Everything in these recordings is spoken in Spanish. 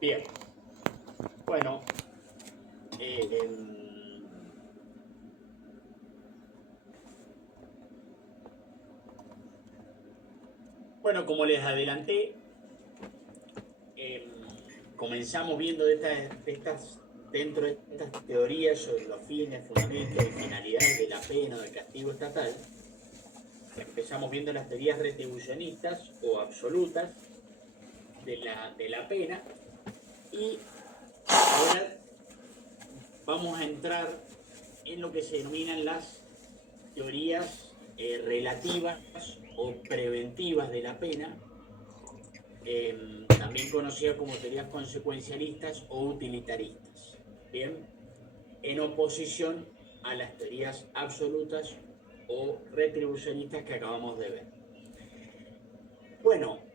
Bien, bueno, eh, em, bueno, como les adelanté, em, comenzamos viendo dentro de estas teorías sobre los fines, fundamentos y finalidades de la pena o del castigo estatal. Empezamos viendo las teorías retribucionistas o absolutas de la pena, y ahora vamos a entrar en lo que se denominan las teorías relativas o preventivas de la pena, también conocidas como teorías consecuencialistas o utilitaristas. Bien, en oposición a las teorías absolutas o retribucionistas que acabamos de ver. Bueno,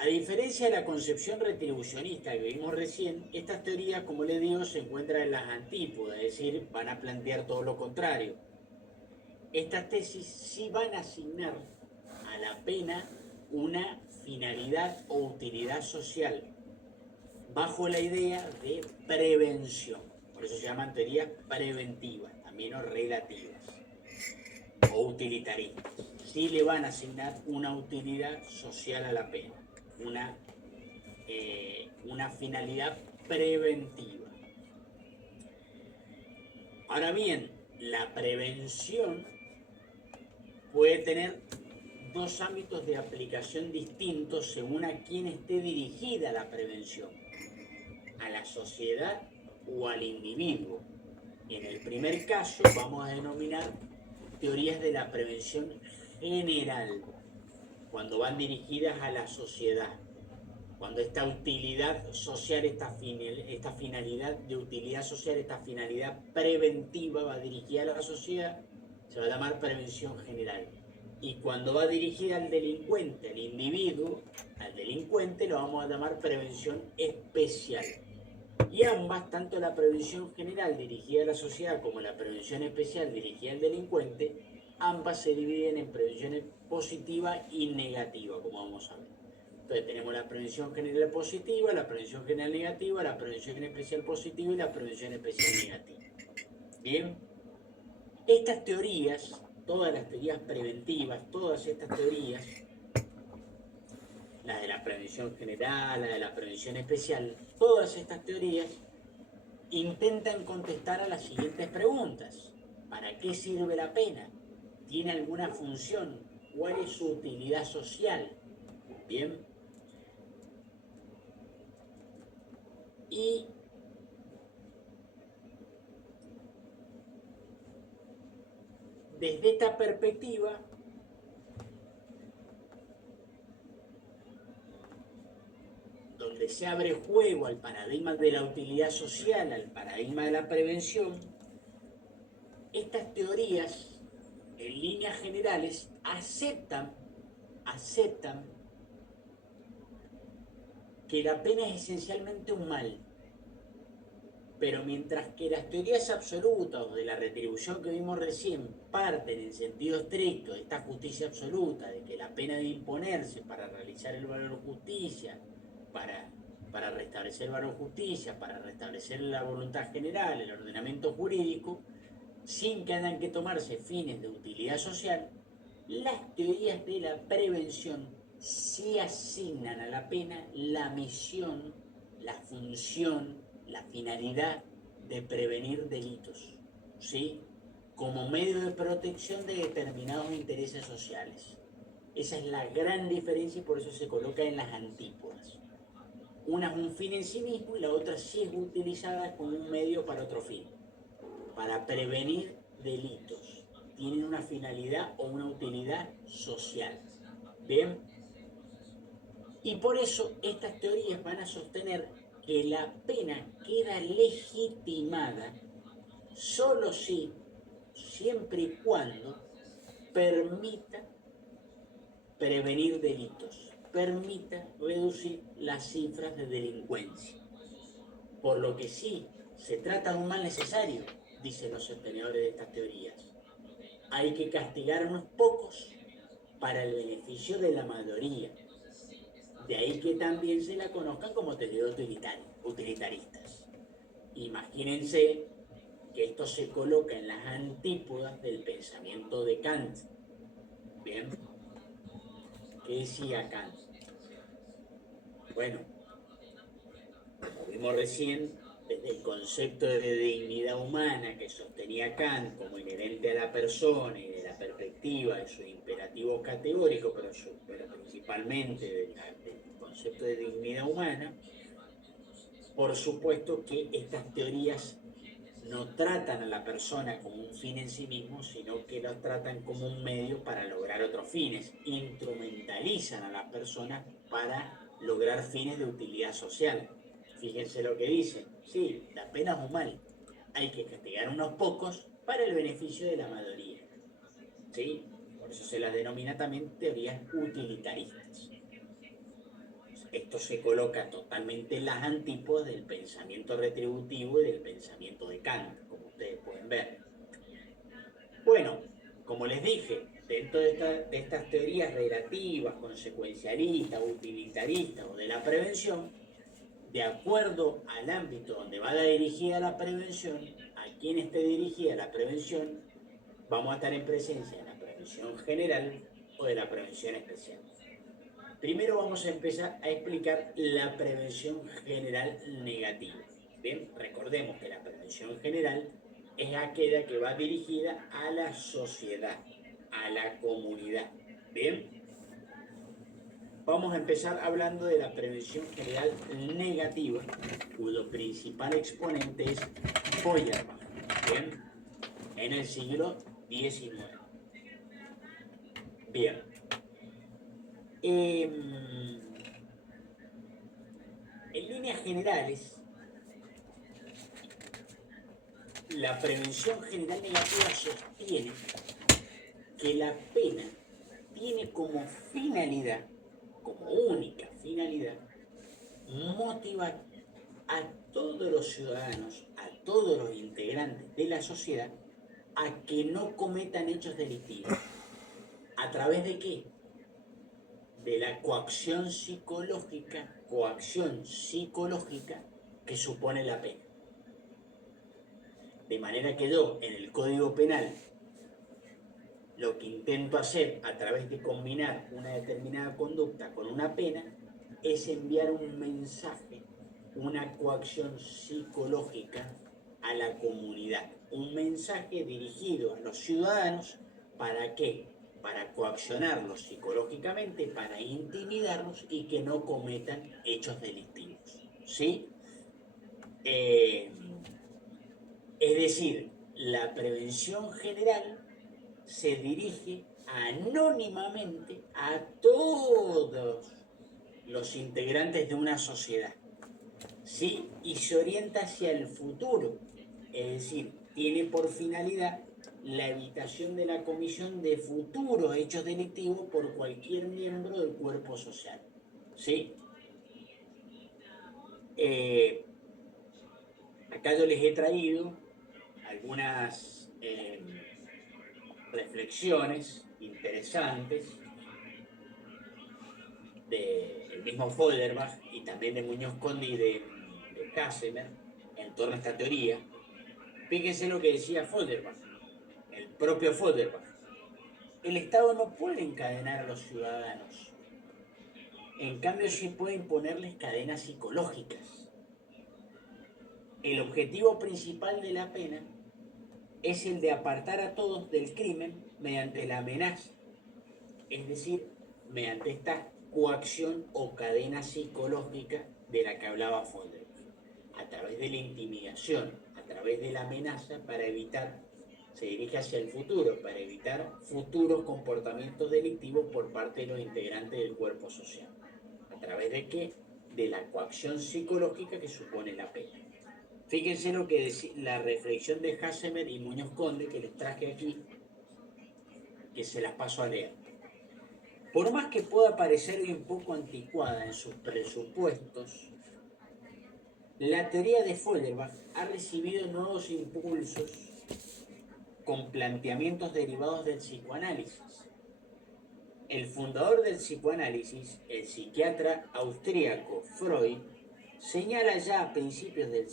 a diferencia de la concepción retribucionista que vimos recién, estas teorías, como les digo, se encuentran en las antípodas, es decir, van a plantear todo lo contrario. Estas tesis sí van a asignar a la pena una finalidad o utilidad social, bajo la idea de prevención. Por eso se llaman teorías preventivas, también o relativas, o utilitaristas. Sí le van a asignar una utilidad social a la pena, una finalidad preventiva. Ahora bien, la prevención puede tener dos ámbitos de aplicación distintos según a quién esté dirigida la prevención, a la sociedad o al individuo. En el primer caso vamos a denominar teorías de la prevención general, cuando van dirigidas a la sociedad, cuando esta utilidad social, esta finalidad de utilidad social, esta finalidad preventiva va dirigida a la sociedad, se va a llamar prevención general. Y cuando va dirigida al delincuente, al individuo, al delincuente, lo vamos a llamar prevención especial. Y ambas, tanto la prevención general dirigida a la sociedad como la prevención especial dirigida al delincuente, ambas se dividen en prevención positiva y negativa, como vamos a ver. Entonces tenemos la prevención general positiva, la prevención general negativa, la prevención especial positiva y la prevención especial negativa. Bien, estas teorías, todas las teorías preventivas, todas estas teorías, la de la prevención general, la de la prevención especial, todas estas teorías intentan contestar a las siguientes preguntas. ¿Para qué sirve la pena? ¿Tiene alguna función? ¿Cuál es su utilidad social? Bien. Y desde esta perspectiva, donde se abre juego al paradigma de la utilidad social, al paradigma de la prevención, estas teorías, en líneas generales, aceptan que la pena es esencialmente un mal. Pero mientras que las teorías absolutas o de la retribución que vimos recién parten en sentido estricto de esta justicia absoluta, de que la pena debe imponerse para realizar el valor de justicia, para, para restablecer el valor de justicia, para restablecer la voluntad general, el ordenamiento jurídico, sin que tengan que tomarse fines de utilidad social, las teorías de la prevención sí asignan a la pena la misión, la función, la finalidad de prevenir delitos, ¿sí? Como medio de protección de determinados intereses sociales. Esa es la gran diferencia y por eso se coloca en las antípodas. Una es un fin en sí mismo y la otra sí es utilizada como un medio para otro fin, para prevenir delitos. Tienen una finalidad o una utilidad social. Bien, y por eso estas teorías van a sostener que la pena queda legitimada solo si, siempre y cuando permita prevenir delitos, permita reducir las cifras de delincuencia. Por lo que sí, se trata de un mal necesario, dicen los sostenedores de estas teorías. Hay que castigar a unos pocos para el beneficio de la mayoría. De ahí que también se la conozcan como teoría utilitaristas. Imagínense que esto se coloca en las antípodas del pensamiento de Kant. Bien, ¿qué decía Kant? Bueno, como vimos recién, desde el concepto de dignidad humana que sostenía Kant como inherente a la persona y de la perspectiva de sus imperativos categóricos, pero principalmente del concepto de dignidad humana, por supuesto que estas teorías no tratan a la persona como un fin en sí mismo, sino que los tratan como un medio para lograr otros fines. Instrumentalizan a las personas para lograr fines de utilidad social. Fíjense lo que dicen. Sí, la pena es un mal. Hay que castigar a unos pocos para el beneficio de la mayoría. ¿Sí? Por eso se las denomina también teorías utilitaristas. Esto se coloca totalmente en las antípodas del pensamiento retributivo y del pensamiento de Kant, como ustedes pueden ver. Bueno, como les dije, dentro de estas teorías relativas, consecuencialistas, utilitaristas o de la prevención, de acuerdo al ámbito donde vaya dirigida la prevención, a quién esté dirigida la prevención, vamos a estar en presencia de la prevención general o de la prevención especial. Primero vamos a empezar a explicar la prevención general negativa. Bien, recordemos que la prevención general es aquella que va dirigida a la sociedad, a la comunidad. Bien, vamos a empezar hablando de la prevención general negativa, cuyo principal exponente es Feuerbach, bien, en el siglo XIX. Bien. En líneas generales, la prevención general negativa sostiene que la pena tiene como finalidad, como única finalidad, motivar a todos los ciudadanos, a todos los integrantes de la sociedad, a que no cometan hechos delictivos. ¿A través de qué? De la coacción psicológica que supone la pena. De manera que yo, en el Código Penal, lo que intento hacer a través de combinar una determinada conducta con una pena es enviar un mensaje, una coacción psicológica a la comunidad. Un mensaje dirigido a los ciudadanos, ¿para qué? Para coaccionarlos psicológicamente, para intimidarlos y que no cometan hechos delictivos. ¿Sí? Es decir, la prevención general se dirige anónimamente a todos los integrantes de una sociedad, ¿sí? Y se orienta hacia el futuro, es decir, tiene por finalidad la evitación de la comisión de futuros hechos delictivos por cualquier miembro del cuerpo social, ¿sí? Acá yo les he traído algunas reflexiones interesantes del mismo Feuerbach y también de Muñoz Conde y de Hassemer en torno a esta teoría. Fíjense lo que decía Feuerbach, el propio Feuerbach. El Estado no puede encadenar a los ciudadanos, en cambio sí puede imponerles cadenas psicológicas. El objetivo principal de la pena es el de apartar a todos del crimen mediante la amenaza, es decir, mediante esta coacción o cadena psicológica de la que hablaba Feuerbach, a través de la intimidación, a través de la amenaza para evitar, se dirige hacia el futuro, para evitar futuros comportamientos delictivos por parte de los integrantes del cuerpo social. ¿A través de qué? De la coacción psicológica que supone la pena. Fíjense lo que decía la reflexión de Hassemer y Muñoz Conde que les traje aquí, que se las paso a leer. Por más que pueda parecer un poco anticuada en sus presupuestos, la teoría de Feuerbach ha recibido nuevos impulsos con planteamientos derivados del psicoanálisis. El fundador del psicoanálisis, el psiquiatra austríaco Freud, señaló ya a principios del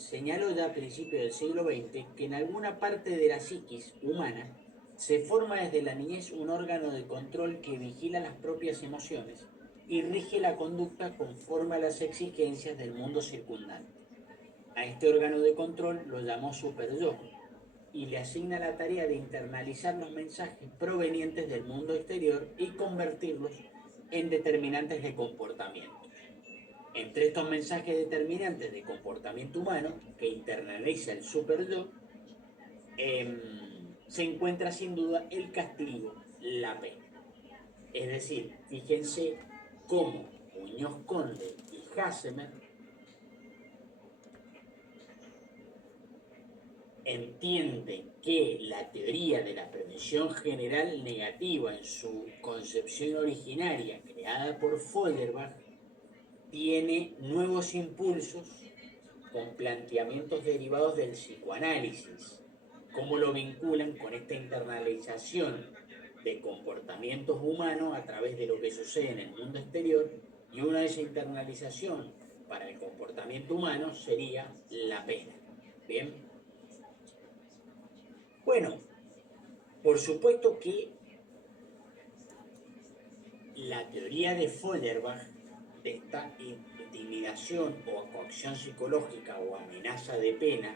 siglo XX que en alguna parte de la psiquis humana se forma desde la niñez un órgano de control que vigila las propias emociones y rige la conducta conforme a las exigencias del mundo circundante. A este órgano de control lo llamó superyo y le asigna la tarea de internalizar los mensajes provenientes del mundo exterior y convertirlos en determinantes de comportamiento. Entre estos mensajes determinantes de comportamiento humano que internaliza el superyo, se encuentra sin duda el castigo, la pena. Es decir, fíjense cómo Muñoz Conde y Hassemer entienden que la teoría de la prevención general negativa en su concepción originaria creada por Feuerbach tiene nuevos impulsos con planteamientos derivados del psicoanálisis, cómo lo vinculan con esta internalización de comportamientos humanos a través de lo que sucede en el mundo exterior, y una de esa internalización para el comportamiento humano sería la pena. Bien. Bueno, por supuesto que la teoría de Feuerbach de esta intimidación o coacción psicológica o amenaza de pena,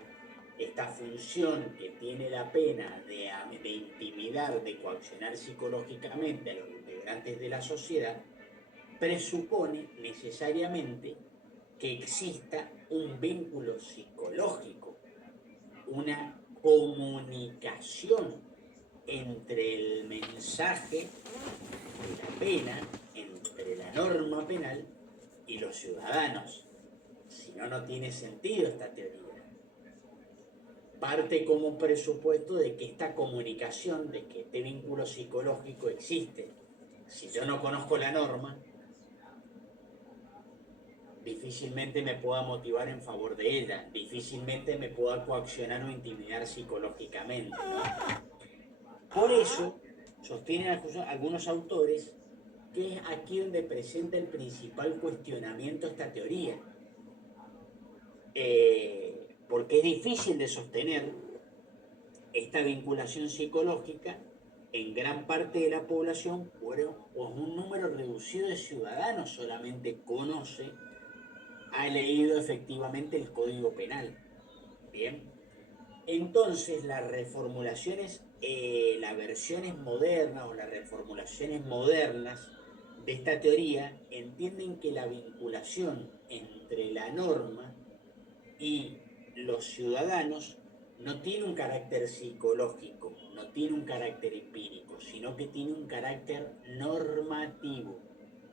esta función que tiene la pena de intimidar, de coaccionar psicológicamente a los integrantes de la sociedad, presupone necesariamente que exista un vínculo psicológico, una comunicación entre el mensaje de la pena, entre la norma penal y los ciudadanos. Si no, no tiene sentido esta teoría. Parte como presupuesto de que esta comunicación, de que este vínculo psicológico existe. Si yo no conozco la norma, difícilmente me pueda motivar en favor de ella, difícilmente me pueda coaccionar o intimidar psicológicamente, ¿no? Por eso, sostienen algunos autores que es aquí donde presenta el principal cuestionamiento a esta teoría. Porque es difícil de sostener esta vinculación psicológica en gran parte de la población, pues un número reducido de ciudadanos solamente conoce, ha leído efectivamente el Código Penal. Bien. Entonces, las reformulaciones, las versiones modernas o las reformulaciones modernas de esta teoría entienden que la vinculación entre la norma y los ciudadanos no tiene un carácter psicológico, no tiene un carácter empírico, sino que tiene un carácter normativo.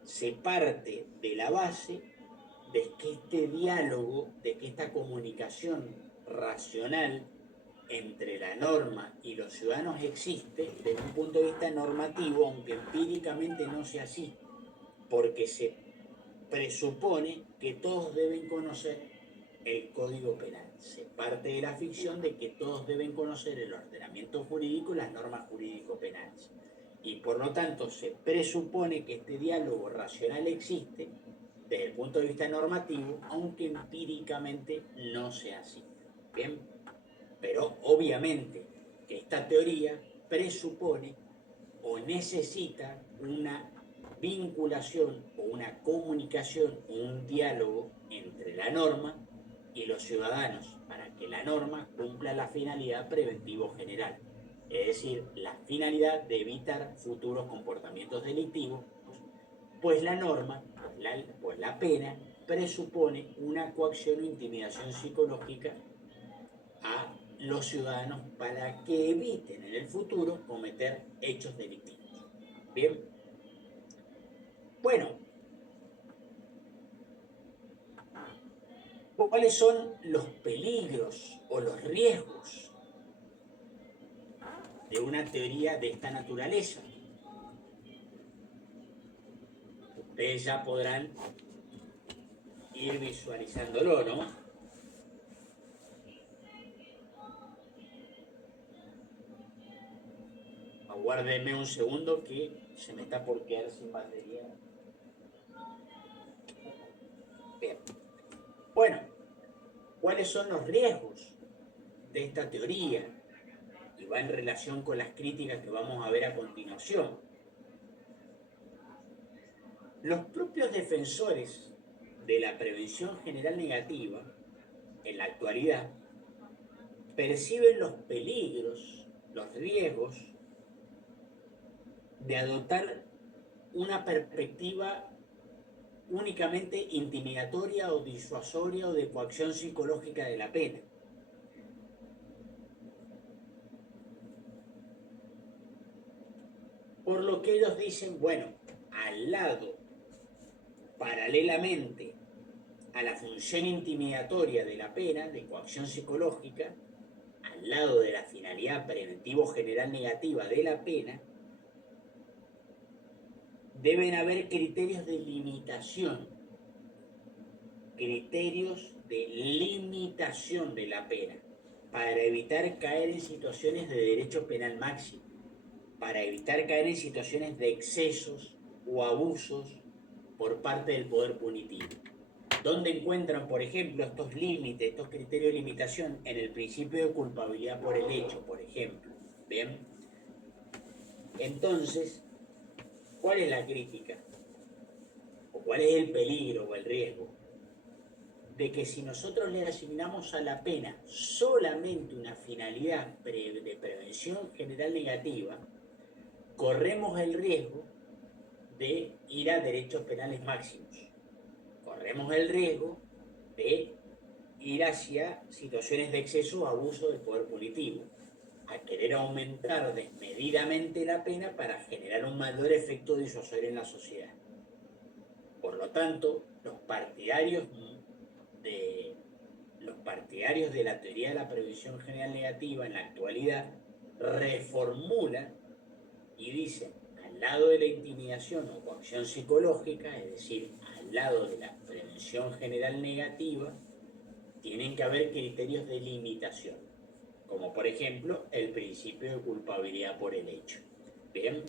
Se parte de la base de que este diálogo, de que esta comunicación racional entre la norma y los ciudadanos existe desde un punto de vista normativo, aunque empíricamente no sea así, porque se presupone que todos deben conocer el Código Penal. Se parte de la ficción de que todos deben conocer el ordenamiento jurídico y las normas jurídico-penales. Y por lo tanto se presupone que este diálogo racional existe desde el punto de vista normativo, aunque empíricamente no sea así. Bien, pero obviamente que esta teoría presupone o necesita una vinculación o una comunicación o un diálogo entre la norma y los ciudadanos para que la norma cumpla la finalidad preventivo general, es decir, la finalidad de evitar futuros comportamientos delictivos, pues la norma, pues la pena, presupone una coacción o intimidación psicológica a los ciudadanos para que eviten en el futuro cometer hechos delictivos. Bien. Bueno, ¿cuáles son los peligros o los riesgos de una teoría de esta naturaleza? Ustedes ya podrán ir visualizándolo, ¿no? Aguárdenme un segundo que se me está por quedar sin batería. Bien. Bueno, ¿cuáles son los riesgos de esta teoría? Y va en relación con las críticas que vamos a ver a continuación. Los propios defensores de la prevención general negativa, en la actualidad, perciben los peligros, los riesgos de adoptar una perspectiva únicamente intimidatoria o disuasoria o de coacción psicológica de la pena. Por lo que ellos dicen, bueno, al lado, paralelamente a la función intimidatoria de la pena, de coacción psicológica, al lado de la finalidad preventivo general negativa de la pena, deben haber criterios de limitación de la pena, para evitar caer en situaciones de derecho penal máximo, para evitar caer en situaciones de excesos o abusos por parte del poder punitivo. ¿Dónde encuentran, por ejemplo, estos límites, estos criterios de limitación? En el principio de culpabilidad por el hecho, por ejemplo. ¿Bien? Entonces, ¿cuál es la crítica? ¿O cuál es el peligro o el riesgo? De que si nosotros le asignamos a la pena solamente una finalidad de prevención general negativa, corremos el riesgo de ir a derechos penales máximos. Corremos el riesgo de ir hacia situaciones de exceso o abuso del poder punitivo, a querer aumentar desmedidamente la pena para generar un mayor efecto disuasorio en la sociedad. Por lo tanto, los partidarios de la teoría de la prevención general negativa en la actualidad reformulan y dicen, al lado de la intimidación o coacción psicológica, es decir, al lado de la prevención general negativa, tienen que haber criterios de limitación, como por ejemplo el principio de culpabilidad por el hecho. Bien,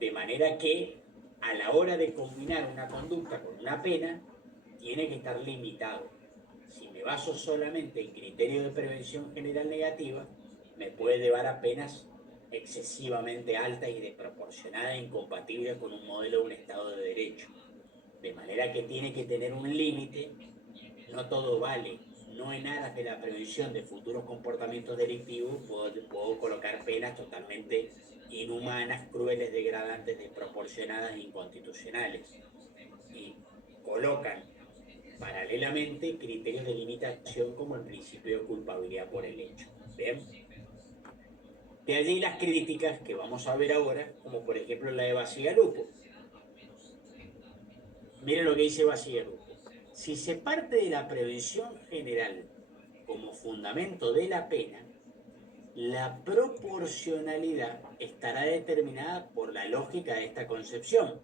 de manera que a la hora de combinar una conducta con una pena, tiene que estar limitado. Si me baso solamente en criterios de prevención general negativa, me puede llevar a penas excesivamente altas y desproporcionadas e incompatibles con un modelo de un Estado de Derecho. De manera que tiene que tener un límite, no todo vale. No en aras de la prevención de futuros comportamientos delictivos puedo colocar penas totalmente inhumanas, crueles, degradantes, desproporcionadas e inconstitucionales. Y colocan paralelamente criterios de limitación como el principio de culpabilidad por el hecho. ¿Bien? De allí las críticas que vamos a ver ahora, como por ejemplo la de Bacigalupo. Miren lo que dice Bacigalupo. Si se parte de la prevención general como fundamento de la pena, la proporcionalidad estará determinada por la lógica de esta concepción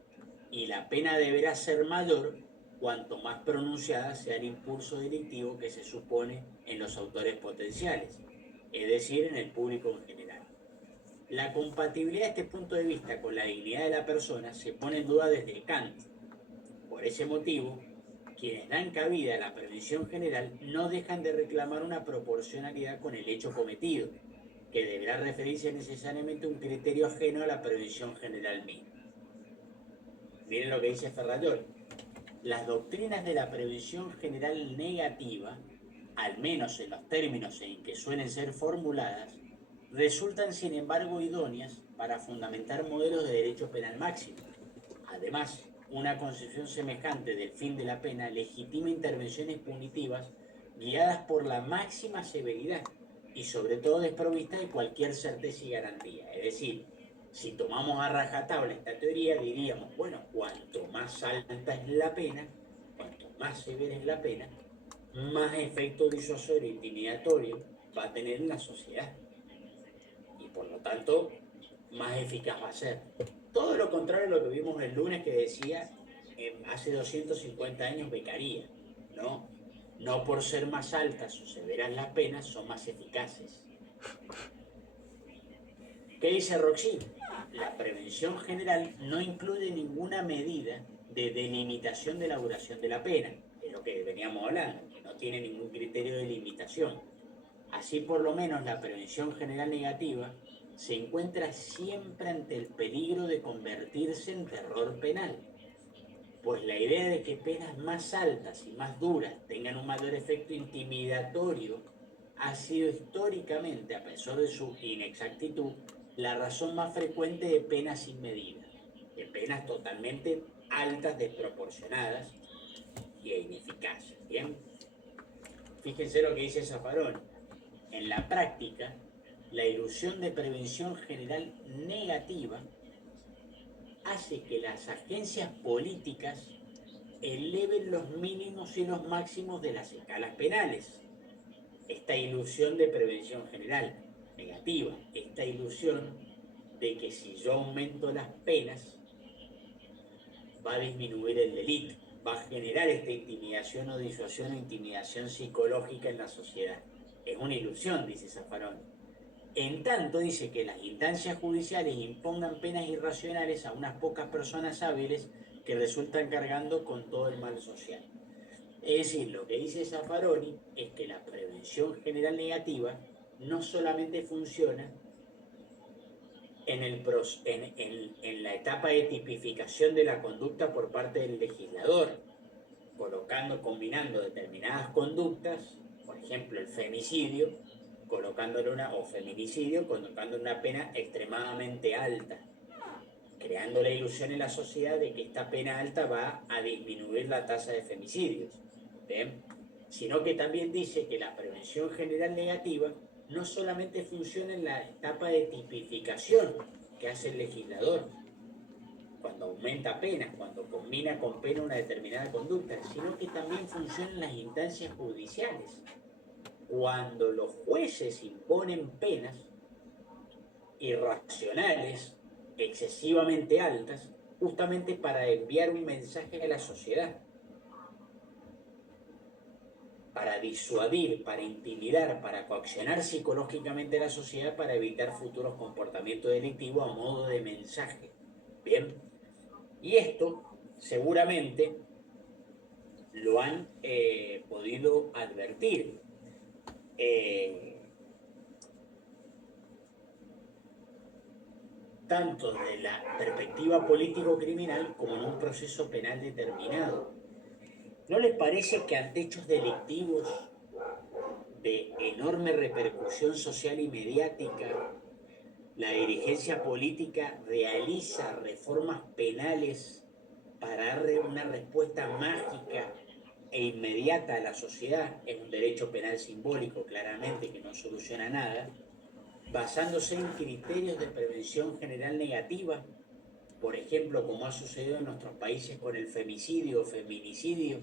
y la pena deberá ser mayor cuanto más pronunciada sea el impulso delictivo que se supone en los autores potenciales, es decir, en el público en general. La compatibilidad de este punto de vista con la dignidad de la persona se pone en duda desde Kant. Por ese motivo, quienes dan cabida a la prevención general no dejan de reclamar una proporcionalidad con el hecho cometido, que deberá referirse necesariamente a un criterio ajeno a la prevención general misma. Miren lo que dice Ferrayol. Las doctrinas de la prevención general negativa, al menos en los términos en que suelen ser formuladas, resultan sin embargo idóneas para fundamentar modelos de derecho penal máximo. Además, una concepción semejante del fin de la pena legitima intervenciones punitivas guiadas por la máxima severidad y sobre todo desprovistas de cualquier certeza y garantía. Es decir, si tomamos a rajatabla esta teoría, diríamos, bueno, cuanto más alta es la pena, cuanto más severa es la pena, más efecto disuasorio e intimidatorio va a tener en la sociedad. Y por lo tanto, más eficaz va a ser. Todo lo contrario a lo que vimos el lunes que decía, hace 250 años Beccaria, ¿no? No por ser más altas o severas las penas, son más eficaces. ¿Qué dice Roxy? La prevención general no incluye ninguna medida de delimitación de la duración de la pena, es lo que veníamos hablando, que no tiene ningún criterio de limitación. Así por lo menos la prevención general negativa se encuentra siempre ante el peligro de convertirse en terror penal, pues la idea de que penas más altas y más duras tengan un mayor efecto intimidatorio ha sido históricamente, a pesar de su inexactitud, la razón más frecuente de penas sin medida, de penas totalmente altas, desproporcionadas e ineficaces. Bien, fíjense lo que dice Zaffaroni. En la práctica, la ilusión de prevención general negativa hace que las agencias políticas eleven los mínimos y los máximos de las escalas penales. Esta ilusión de prevención general negativa, esta ilusión de que si yo aumento las penas, va a disminuir el delito, va a generar esta intimidación o disuasión o intimidación psicológica en la sociedad. Es una ilusión, dice Zaffaroni. En tanto, dice que las instancias judiciales impongan penas irracionales a unas pocas personas hábiles que resultan cargando con todo el mal social. Es decir, lo que dice Zaffaroni es que la prevención general negativa no solamente funciona en la etapa de tipificación de la conducta por parte del legislador, combinando determinadas conductas, por ejemplo el femicidio, o feminicidio, colocándole una pena extremadamente alta, creando la ilusión en la sociedad de que esta pena alta va a disminuir la tasa de femicidios. ¿Ven? Sino que también dice que la prevención general negativa no solamente funciona en la etapa de tipificación que hace el legislador, cuando aumenta penas, cuando combina con pena una determinada conducta, sino que también funciona en las instancias judiciales, cuando los jueces imponen penas irracionales, excesivamente altas, justamente para enviar un mensaje a la sociedad, para disuadir, para intimidar, para coaccionar psicológicamente a la sociedad para evitar futuros comportamientos delictivos a modo de mensaje. Bien, y esto seguramente lo han podido advertir. Tanto desde la perspectiva político-criminal como en un proceso penal determinado. ¿No les parece que ante hechos delictivos de enorme repercusión social y mediática, la dirigencia política realiza reformas penales para darle una respuesta mágica e inmediata a la sociedad? Es un derecho penal simbólico, claramente, que no soluciona nada, basándose en criterios de prevención general negativa, por ejemplo, como ha sucedido en nuestros países con el femicidio o feminicidio.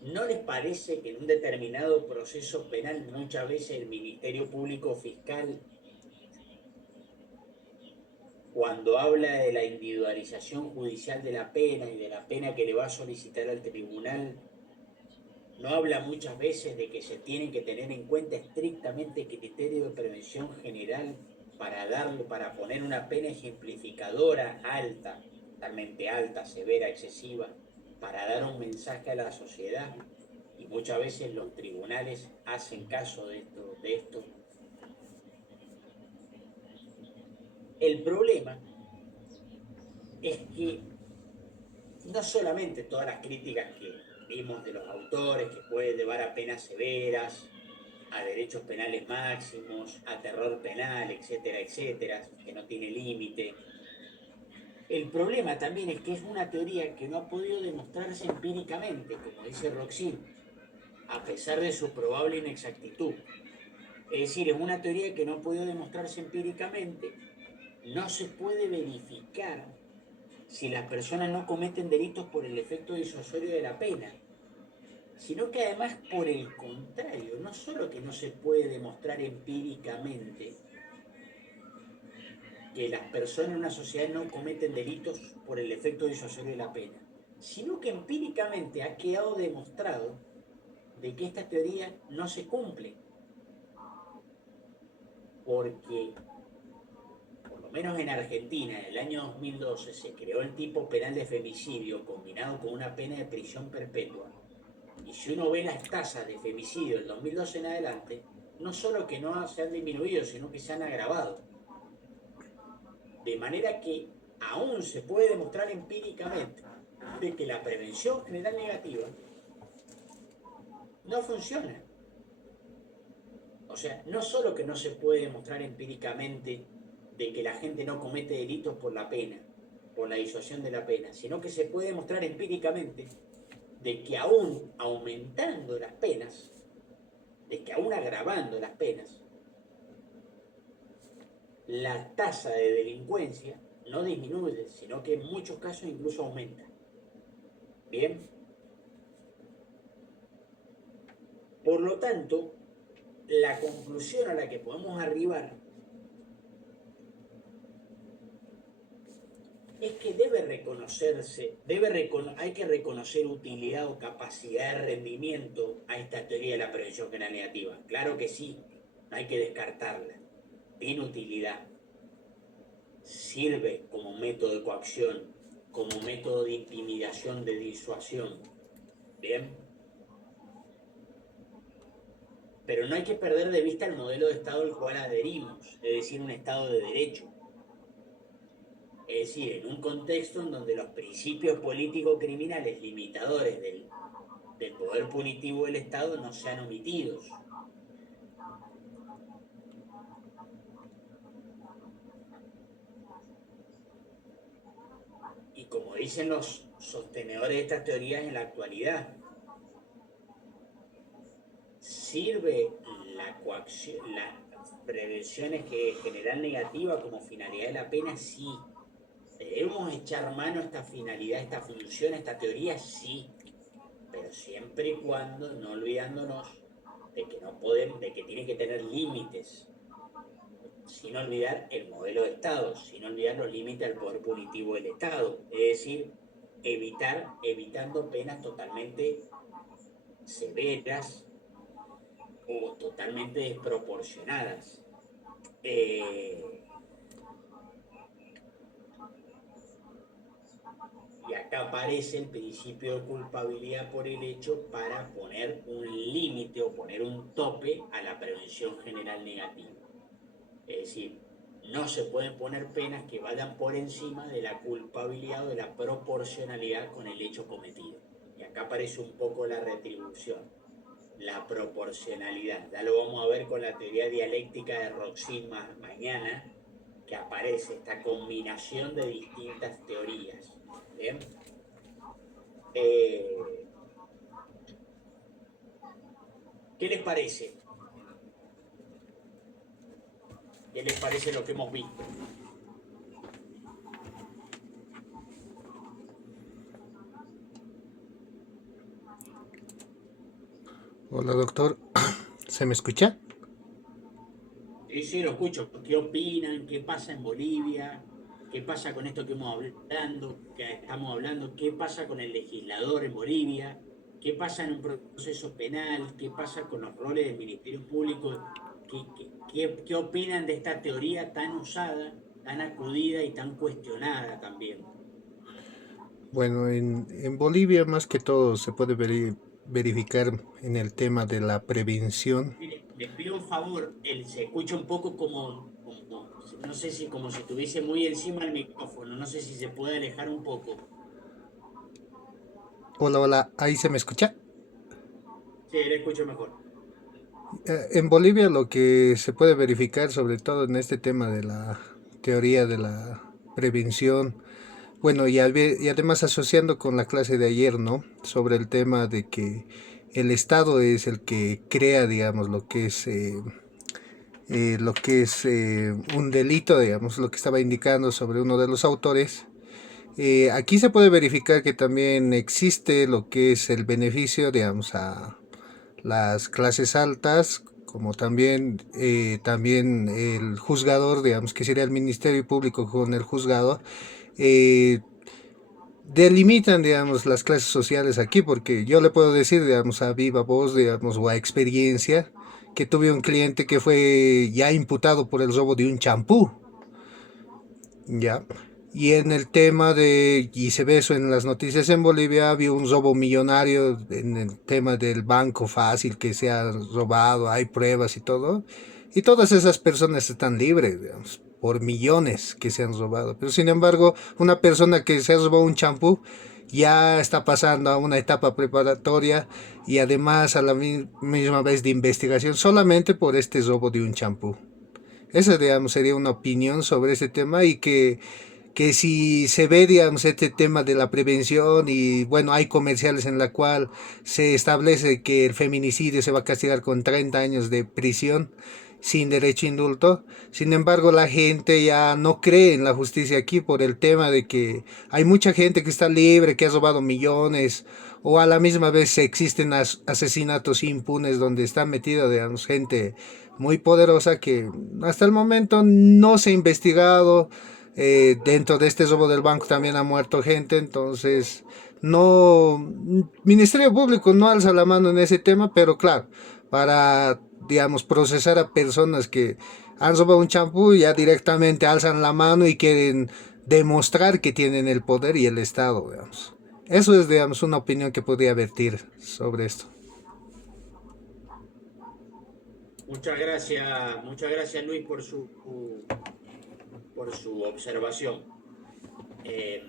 ¿No les parece que en un determinado proceso penal muchas veces el Ministerio Público Fiscal, cuando habla de la individualización judicial de la pena y de la pena que le va a solicitar al tribunal, no habla muchas veces de que se tienen que tener en cuenta estrictamente criterios de prevención general para poner una pena ejemplificadora alta, totalmente alta, severa, excesiva, para dar un mensaje a la sociedad? Y muchas veces los tribunales hacen caso de esto. El problema es que no solamente todas las críticas que vimos de los autores, que puede llevar a penas severas, a derechos penales máximos, a terror penal, etcétera, etcétera, que no tiene límite. El problema también es que es una teoría que no ha podido demostrarse empíricamente, como dice Roxy, a pesar de su probable inexactitud. Es decir, es una teoría que no ha podido demostrarse empíricamente, no se puede verificar si las personas no cometen delitos por el efecto disuasorio de la pena, sino que además, por el contrario, no solo que no se puede demostrar empíricamente que las personas en una sociedad no cometen delitos por el efecto disuasorio de la pena, sino que empíricamente ha quedado demostrado de que esta teoría no se cumple. porque, por lo menos en Argentina, en el año 2012, se creó el tipo penal de femicidio combinado con una pena de prisión perpetua. Y si uno ve las tasas de femicidio del 2012 en adelante, no solo que no se han disminuido, sino que se han agravado. De manera que aún se puede demostrar empíricamente de que la prevención general negativa no funciona. O sea, no solo que no se puede demostrar empíricamente de que la gente no comete delitos por la pena, por la disuasión de la pena, sino que se puede demostrar empíricamente de que aún aumentando las penas, de que aún agravando las penas, la tasa de delincuencia no disminuye, sino que en muchos casos incluso aumenta. Bien. Por lo tanto, la conclusión a la que podemos arribar es que debe reconocerse, hay que reconocer utilidad o capacidad de rendimiento a esta teoría de la prevención general negativa. Claro que sí, no hay que descartarla. Tiene utilidad. Sirve como método de coacción, como método de intimidación, de disuasión. Bien. Pero no hay que perder de vista el modelo de Estado al cual adherimos, es decir, un Estado de derecho. Es decir, en un contexto en donde los principios político-criminales limitadores del poder punitivo del Estado no sean omitidos. Y como dicen los sostenedores de estas teorías en la actualidad, ¿sirve la coacción, las prevenciones general negativa como finalidad de la pena? Sí. ¿Debemos echar mano a esta finalidad, a esta función, a esta teoría? Sí. Pero siempre y cuando no olvidándonos de que no podemos, de que tiene que tener límites, sin olvidar el modelo de Estado, sin olvidar los límites del poder punitivo del Estado, es decir, evitando penas totalmente severas o totalmente desproporcionadas. Y acá aparece el principio de culpabilidad por el hecho para poner un límite o poner un tope a la prevención general negativa. Es decir, no se pueden poner penas que vayan por encima de la culpabilidad o de la proporcionalidad con el hecho cometido. Y acá aparece un poco la retribución, la proporcionalidad. Ya lo vamos a ver con la teoría dialéctica de Roxin mañana, que aparece esta combinación de distintas teorías. ¿Bien? ¿Qué les parece? ¿Qué les parece lo que hemos visto? Hola doctor, ¿se me escucha? Sí, lo escucho. ¿Qué opinan? ¿Qué pasa en Bolivia? ¿Qué pasa con esto que estamos hablando? ¿Qué pasa con el legislador en Bolivia? ¿Qué pasa en un proceso penal? ¿Qué pasa con los roles del Ministerio Público? ¿Qué opinan de esta teoría tan usada, tan acudida y tan cuestionada también? Bueno, en Bolivia más que todo se puede verificar en el tema de la prevención. Mire, les pido un favor, se escucha un poco no sé si como si estuviese muy encima del micrófono, no sé si se puede alejar un poco. Hola, hola, ¿ahí se me escucha? Sí, le escucho mejor. En Bolivia lo que se puede verificar, sobre todo en este tema de la teoría de la prevención, bueno, y además asociando con la clase de ayer, ¿no? Sobre el tema de que el Estado es el que crea, digamos, lo que es un delito, digamos, lo que estaba indicando sobre uno de los autores. Aquí se puede verificar que también existe lo que es el beneficio, digamos, a las clases altas, como también el juzgador, digamos, que sería el Ministerio Público con el juzgado, eh, delimitan, digamos, las clases sociales aquí, porque yo le puedo decir, digamos, a viva voz, digamos, o a experiencia, que tuve un cliente que fue ya imputado por el robo de un champú, ¿ya? Y en el tema de, y se ve eso en las noticias en Bolivia, había un robo millonario en el tema del banco fácil que se ha robado, hay pruebas y todo. Y todas esas personas están libres, digamos, por millones que se han robado. Pero sin embargo, una persona que se ha robado un champú ya está pasando a una etapa preparatoria y además a la misma vez de investigación solamente por este robo de un champú. Esa, digamos, sería una opinión sobre ese tema y que si se ve, digamos, este tema de la prevención y, bueno, hay comerciales en la cual se establece que el feminicidio se va a castigar con 30 años de prisión sin derecho a indulto. Sin embargo, la gente ya no cree en la justicia aquí por el tema de que hay mucha gente que está libre, que ha robado millones, o a la misma vez existen asesinatos impunes donde está metida, digamos, gente muy poderosa que hasta el momento no se ha investigado. Dentro de este robo del banco también ha muerto gente, entonces no, Ministerio Público no alza la mano en ese tema, pero claro, para, digamos, procesar a personas que han robado un champú, ya directamente alzan la mano y quieren demostrar que tienen el poder y el Estado, digamos. Eso es, digamos, una opinión que podría vertir sobre esto. Muchas gracias Luis por su observación. Eh,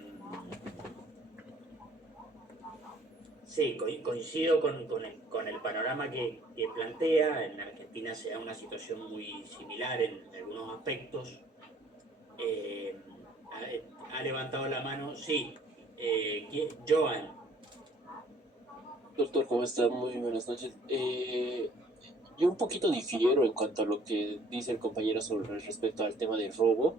sí, coincido con el panorama que plantea. En Argentina se da una situación muy similar en algunos aspectos. Eh, ha levantado la mano, sí. Joan. Doctor, ¿cómo está? Muy buenas noches. Yo un poquito difiero en cuanto a lo que dice el compañero sobre respecto al tema del robo.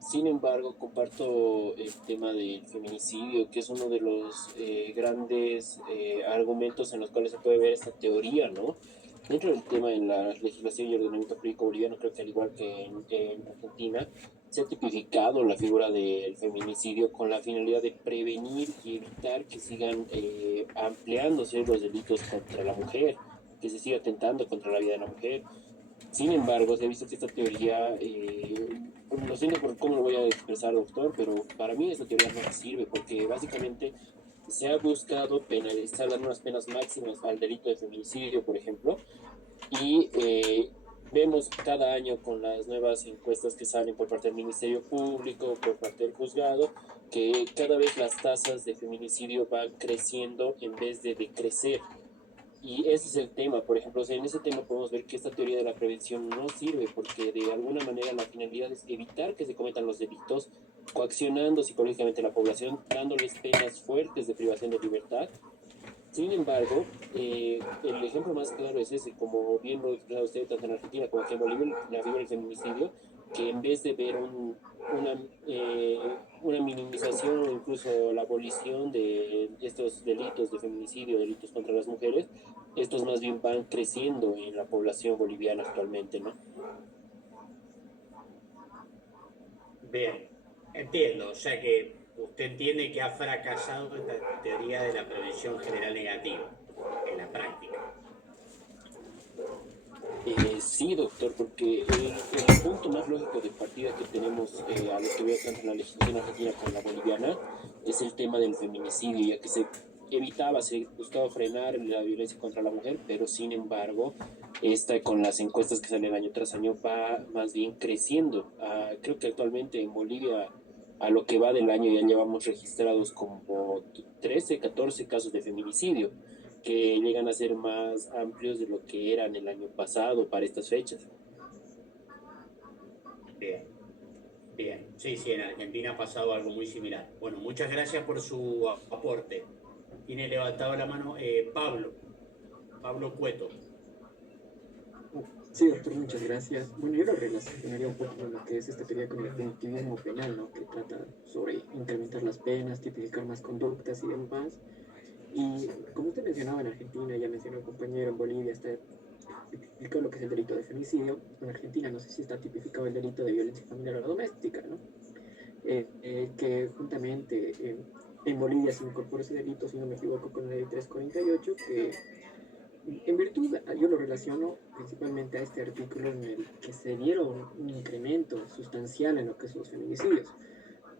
Sin embargo, comparto el tema del feminicidio, que es uno de los grandes argumentos en los cuales se puede ver esta teoría, ¿no? Dentro del tema en la legislación y ordenamiento jurídico boliviano, creo que al igual que en Argentina, se ha tipificado la figura del feminicidio con la finalidad de prevenir y evitar que sigan ampliándose los delitos contra la mujer, que se siga atentando contra la vida de la mujer. Sin embargo, se ha visto que esta teoría, lo siento por cómo lo voy a expresar, doctor, pero para mí esta teoría no sirve porque básicamente se ha buscado penalizar, dar unas penas máximas al delito de feminicidio, por ejemplo, y vemos cada año con las nuevas encuestas que salen por parte del Ministerio Público, por parte del juzgado, que cada vez las tasas de feminicidio van creciendo en vez de decrecer. Y ese es el tema, por ejemplo, o sea, en ese tema podemos ver que esta teoría de la prevención no sirve porque de alguna manera la finalidad es evitar que se cometan los delitos, coaccionando psicológicamente a la población, dándoles penas fuertes de privación de libertad. Sin embargo, el ejemplo más claro es ese, como bien lo expresaba usted, tanto en Argentina como aquí en Bolivia, la figura del feminicidio, que en vez de ver una minimización o incluso la abolición de estos delitos de feminicidio, delitos contra las mujeres, estos más bien van creciendo en la población boliviana actualmente, ¿no? Bien, entiendo. O sea que usted entiende que ha fracasado esta teoría de la prevención general negativa en la práctica. Sí, doctor, porque el punto más lógico de partida que tenemos a lo que veo tanto en la legislación argentina como en la boliviana es el tema del feminicidio, ya que se buscaba frenar la violencia contra la mujer, pero sin embargo, esta con las encuestas que salen año tras año va más bien creciendo. Creo que actualmente en Bolivia, a lo que va del año, ya llevamos registrados como 13, 14 casos de feminicidio que llegan a ser más amplios de lo que eran el año pasado para estas fechas. Bien, bien. Sí, sí, en Argentina ha pasado algo muy similar. Bueno, muchas gracias por su aporte. Tiene levantado la mano Pablo Cueto. Sí, doctor, muchas gracias. Bueno, yo lo relacionaría un poco con lo que es esta teoría con el punitivismo penal, ¿no? Que trata sobre incrementar las penas, tipificar más conductas y demás. Y como usted mencionaba en Argentina, ya mencionó el compañero, en Bolivia está tipificado lo que es el delito de femicidio. En Argentina no sé si está tipificado el delito de violencia familiar o doméstica, ¿no? Que juntamente en Bolivia se incorporó ese delito, si no me equivoco, con la ley 348, que En virtud, yo lo relaciono principalmente a este artículo en el que se dieron un incremento sustancial en lo que son los feminicidios,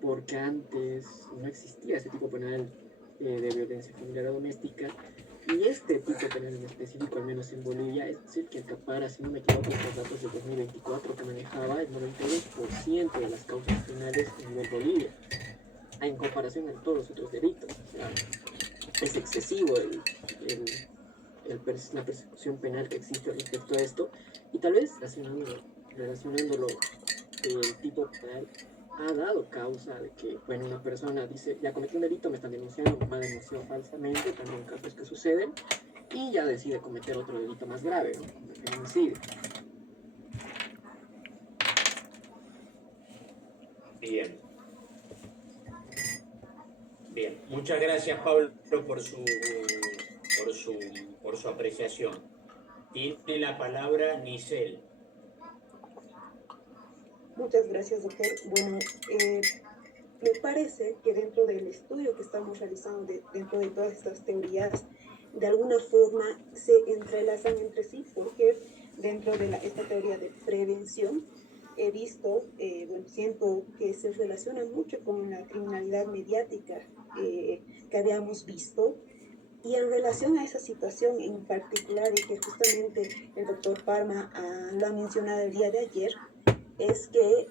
porque antes no existía ese tipo penal de violencia familiar o doméstica, y este tipo penal en específico, al menos en Bolivia, es el que acapara, si no me equivoco, los datos de 2024 que manejaba el 92% de las causas penales a nivel Bolivia, en comparación a todos los otros delitos. O sea, es excesivo la persecución penal que existe respecto a esto, y tal vez relacionándolo el tipo penal ha dado causa de que, bueno, una persona dice, ya cometí un delito, me están denunciando, me han denunciado falsamente, también casos que suceden, y ya decide cometer otro delito más grave, ¿no? Como el feminicidio. Bien, bien. Muchas gracias, Pablo, por su, por su apreciación. Tiene la palabra Nicel. Muchas gracias, doctor. Bueno, me parece que dentro del estudio que estamos realizando, dentro de todas estas teorías, de alguna forma se entrelazan entre sí, porque dentro de esta teoría de prevención, he visto, bueno, siento que se relaciona mucho con la criminalidad mediática que habíamos visto. Y en relación a esa situación en particular, y que justamente el doctor Parma lo ha mencionado el día de ayer, es que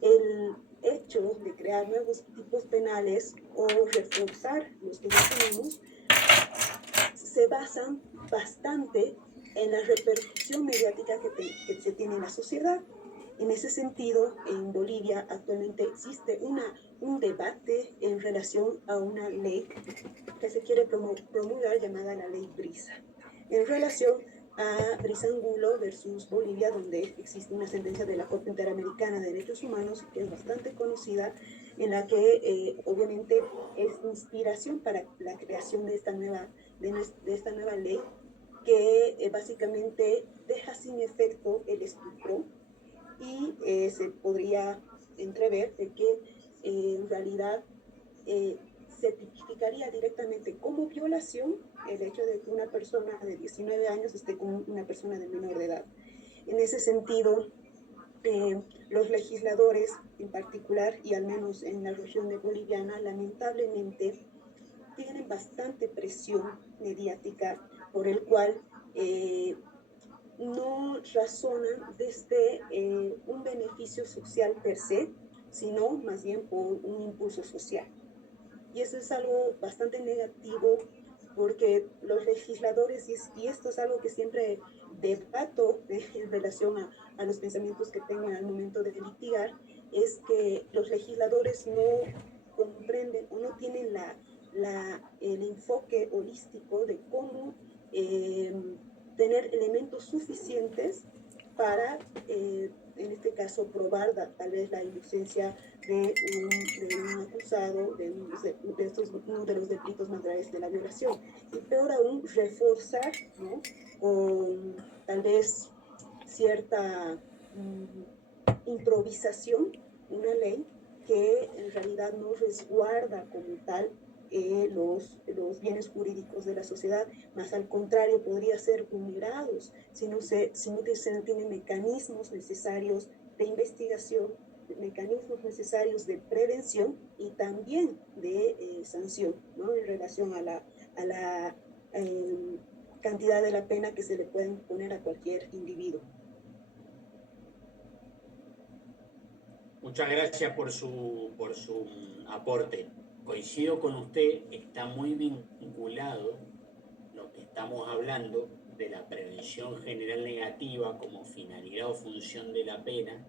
el hecho de crear nuevos tipos penales o reforzar los que ya tenemos se basan bastante en la repercusión mediática que se tiene en la sociedad. En ese sentido, en Bolivia actualmente existe un debate en relación a una ley que se quiere promulgar llamada la ley Brisa, en relación a Brisa Angulo versus Bolivia, donde existe una sentencia de la Corte Interamericana de Derechos Humanos que es bastante conocida, en la que obviamente es inspiración para la creación de esta nueva ley, que básicamente deja sin efecto el estupro, y se podría entrever de que en realidad se tipificaría directamente como violación el hecho de que una persona de 19 años esté con una persona de menor de edad. En ese sentido, los legisladores en particular, y al menos en la región de boliviana, lamentablemente tienen bastante presión mediática, por el cual no razonan desde un beneficio social per se, sino más bien por un impulso social. Y eso es algo bastante negativo, porque los legisladores, y esto es algo que siempre debato en relación a los pensamientos que tengo al momento de litigar, es que los legisladores no comprenden o no tienen el enfoque holístico de cómo tener elementos suficientes para, en este caso, probar tal vez la inocencia de un acusado uno de los delitos más graves de la violación. Y peor aún, reforzar, ¿no?, con tal vez cierta improvisación una ley que en realidad no resguarda como tal los bienes jurídicos de la sociedad, más al contrario, podría ser vulnerados si no se tienen mecanismos necesarios de investigación, mecanismos necesarios de prevención y también de sanción, ¿no?, en relación a la cantidad de la pena que se le puede imponer a cualquier individuo. Muchas gracias por su aporte. Coincido con usted, está muy vinculado lo que estamos hablando de la prevención general negativa como finalidad o función de la pena,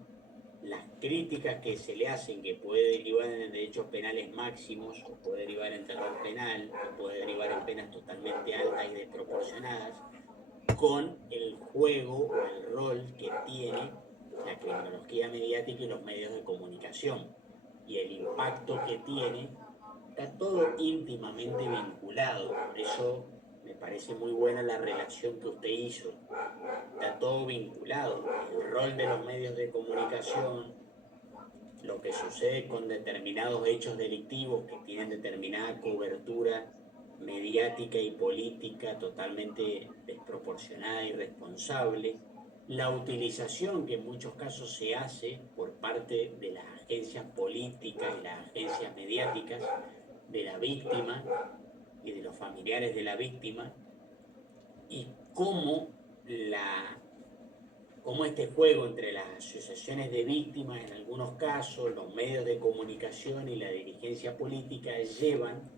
las críticas que se le hacen, que puede derivar en derechos penales máximos, o puede derivar en terror penal, o puede derivar en penas totalmente altas y desproporcionadas, con el juego o el rol que tiene la criminología mediática y los medios de comunicación, y el impacto que tiene. Está todo íntimamente vinculado, por eso me parece muy buena la relación que usted hizo. Está todo vinculado, el rol de los medios de comunicación, lo que sucede con determinados hechos delictivos que tienen determinada cobertura mediática y política totalmente desproporcionada y irresponsable, la utilización que en muchos casos se hace por parte de las agencias políticas y las agencias mediáticas de la víctima y de los familiares de la víctima, y cómo este juego entre las asociaciones de víctimas en algunos casos, los medios de comunicación y la dirigencia política llevan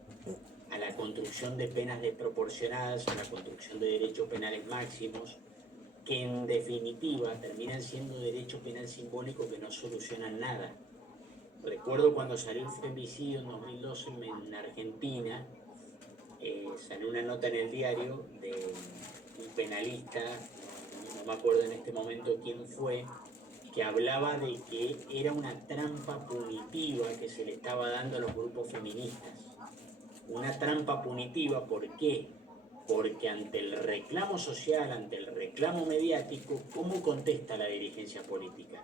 a la construcción de penas desproporcionadas, a la construcción de derechos penales máximos, que en definitiva terminan siendo derecho penal simbólico que no solucionan nada. Recuerdo cuando salió el femicidio en 2012 en Argentina, salió una nota en el diario de un penalista, no me acuerdo en este momento quién fue, que hablaba de que era una trampa punitiva que se le estaba dando a los grupos feministas. Una trampa punitiva, ¿por qué? Porque ante el reclamo social, ante el reclamo mediático, ¿cómo contesta la dirigencia política?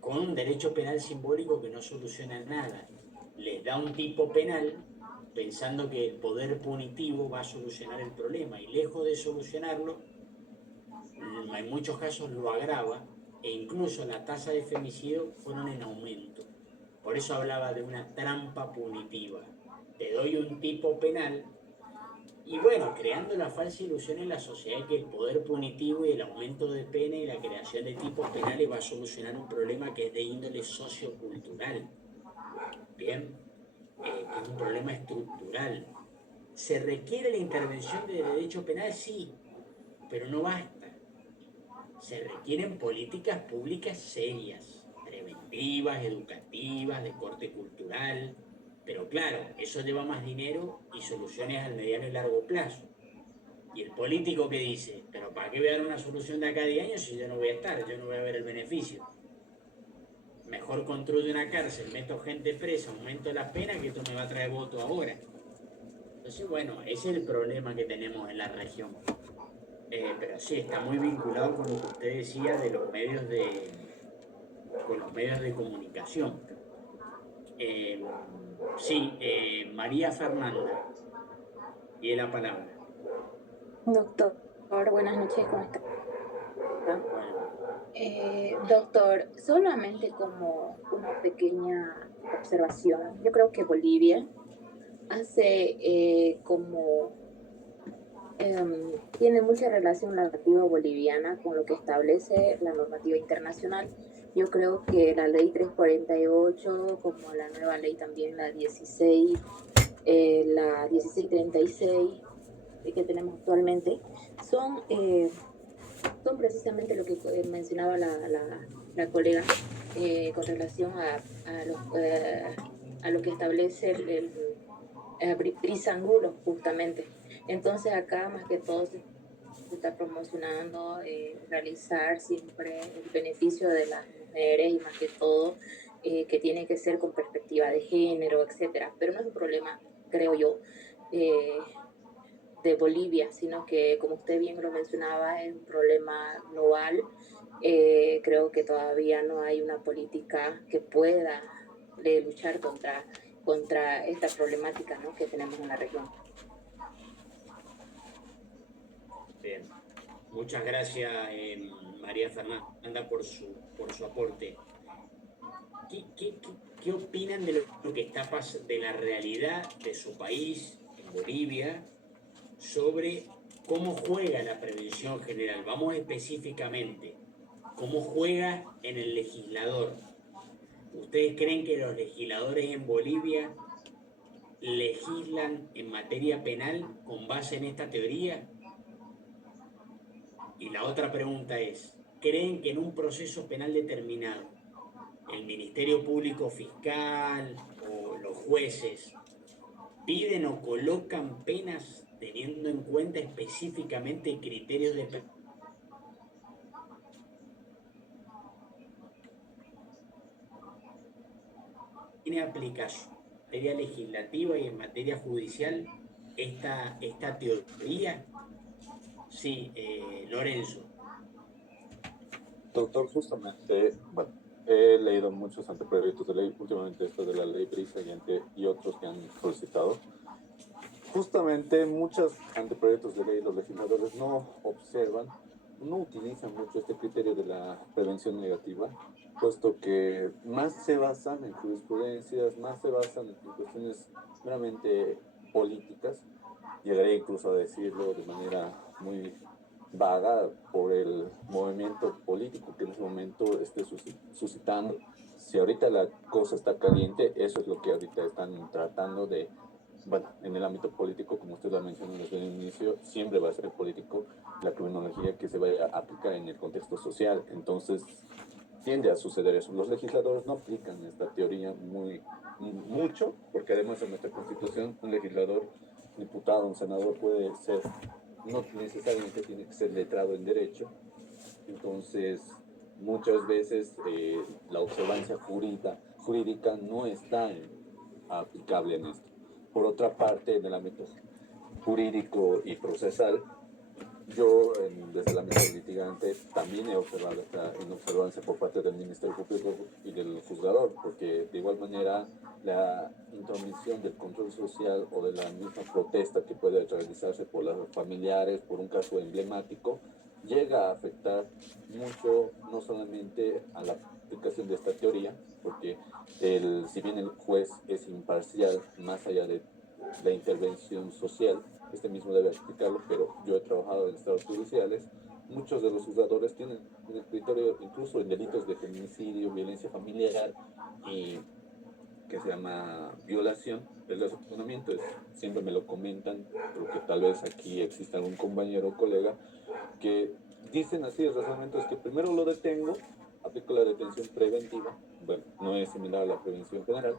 Con un derecho penal simbólico que no soluciona nada. Les da un tipo penal pensando que el poder punitivo va a solucionar el problema, y lejos de solucionarlo, en muchos casos lo agrava, e incluso la tasa de femicidio fueron en aumento. Por eso hablaba de una trampa punitiva. Te doy un tipo penal, y bueno, creando la falsa ilusión en la sociedad de que el poder punitivo y el aumento de pena y la creación de tipos penales va a solucionar un problema que es de índole sociocultural. Bien, que es un problema estructural. ¿Se requiere la intervención de derecho penal? Sí, pero no basta. Se requieren políticas públicas serias, preventivas, educativas, de corte cultural. Pero claro, eso lleva más dinero y soluciones al mediano y largo plazo. Y el político que dice, pero ¿para qué voy a dar una solución de acá a 10 años si yo no voy a estar, yo no voy a ver el beneficio? Mejor construye una cárcel, meto gente presa, aumento las penas, que esto me va a traer voto ahora. Entonces, bueno, ese es el problema que tenemos en la región. Pero sí, está muy vinculado con lo que usted decía de con los medios de comunicación. Sí, María Fernanda, y la palabra. Doctor, buenas noches, ¿cómo está? Bueno, Doctor, solamente como una pequeña observación, yo creo que Bolivia hace tiene mucha relación la normativa boliviana con lo que establece la normativa internacional. Yo creo que la ley 348, como la nueva ley también, la 1636 que tenemos actualmente, son precisamente lo que mencionaba la colega con relación a lo que establece el Brisangulo, justamente. Entonces acá más que todo se está promocionando realizar siempre el beneficio de las mujeres, y más que todo que tiene que ser con perspectiva de género, etcétera. Pero no es un problema, creo yo, de Bolivia, sino que, como usted bien lo mencionaba, es un problema global. Creo que todavía no hay una política que pueda luchar contra esta problemática, ¿no?, que tenemos en la región. bien. Muchas gracias, María Fernanda, por su aporte. ¿Qué opinan de lo que está pasando, de la realidad de su país, en Bolivia, sobre cómo juega la prevención general? Vamos específicamente, ¿cómo juega en el legislador? ¿Ustedes creen que los legisladores en Bolivia legislan en materia penal con base en esta teoría? Y la otra pregunta es, ¿creen que en un proceso penal determinado el Ministerio Público Fiscal o los jueces piden o colocan penas teniendo en cuenta específicamente criterios de tiene aplicación en materia legislativa y en materia judicial esta teoría? Sí, Lorenzo. Doctor, justamente, bueno, he leído muchos anteproyectos de ley, últimamente esto de la ley Brisa y otros que han solicitado. justamente muchos anteproyectos de ley los legisladores no observan, no utilizan mucho este criterio de la prevención negativa, puesto que más se basan en jurisprudencias, más se basan en cuestiones meramente políticas, llegaría incluso a decirlo de manera muy vaga por el movimiento político que en ese momento esté suscitando. Si ahorita la cosa está caliente, eso es lo que ahorita están tratando de, bueno, en el ámbito político, como usted lo mencionó desde el inicio, siempre va a ser político la criminología que se vaya a aplicar en el contexto social. Entonces, tiende a suceder eso. Los legisladores no aplican esta teoría mucho, porque además en nuestra constitución un legislador, diputado, un senador puede ser, no necesariamente tiene que ser letrado en derecho. Entonces, muchas veces la observancia jurídica no está aplicable en esto. Por otra parte, en el ámbito jurídico y procesal, yo, desde el ámbito litigante, también he observado esta inobservancia por parte del Ministerio Público y del juzgador, porque de igual manera la intromisión del control social o de la misma protesta que puede realizarse por los familiares, por un caso emblemático, llega a afectar mucho, no solamente a la aplicación de esta teoría, porque si bien el juez es imparcial, más allá de la intervención social, este mismo debe explicarlo, pero yo he trabajado en estados judiciales, muchos de los juzgadores tienen un criterio incluso en delitos de feminicidio, violencia familiar y que se llama violación del razonamiento. Siempre me lo comentan, porque tal vez aquí exista algún compañero o colega que dicen así, el razonamiento es que primero lo detengo, aplico la detención preventiva, bueno, no es similar a la prevención general,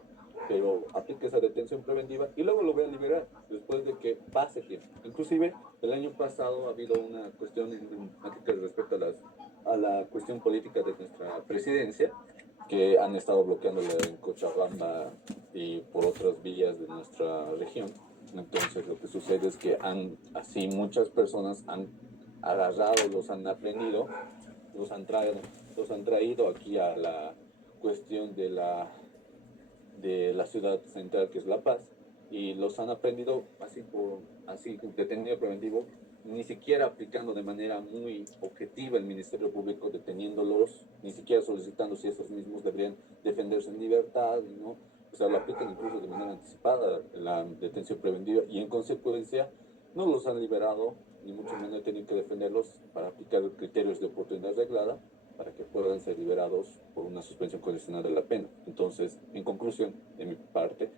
pero aplica esa detención preventiva y luego lo voy a liberar después de que pase tiempo. Inclusive el año pasado ha habido una cuestión emblemática respecto a la cuestión política de nuestra presidencia, que han estado bloqueándola en Cochabamba y por otras vías de nuestra región. Entonces lo que sucede es que así muchas personas han agarrado, los han aprendido, los han traído aquí a la cuestión de la ciudad central que es La Paz y los han aprendido así detenido preventivo, ni siquiera aplicando de manera muy objetiva el Ministerio Público, deteniéndolos, ni siquiera solicitando si esos mismos deberían defenderse en libertad, ¿no? O sea, lo aplican incluso de manera anticipada la detención preventiva y en consecuencia no los han liberado, ni mucho menos tienen que defenderlos para aplicar criterios de oportunidad reglada para que puedan ser liberados por una suspensión condicional de la pena. Entonces, en conclusión, de mi parte,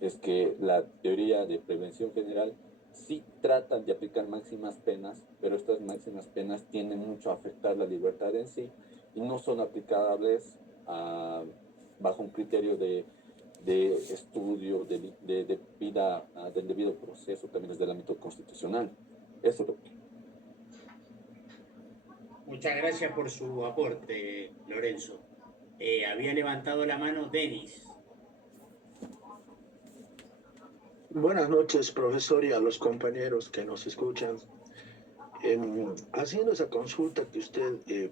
es que la teoría de prevención general sí tratan de aplicar máximas penas, pero estas máximas penas tienden mucho a afectar la libertad en sí y no son aplicables bajo un criterio de estudio, de vida, del debido proceso, también desde el ámbito constitucional. Eso es lo que... Muchas gracias por su aporte, Lorenzo. Había levantado la mano Denis. Buenas noches, profesor, y a los compañeros que nos escuchan. Haciendo esa consulta que usted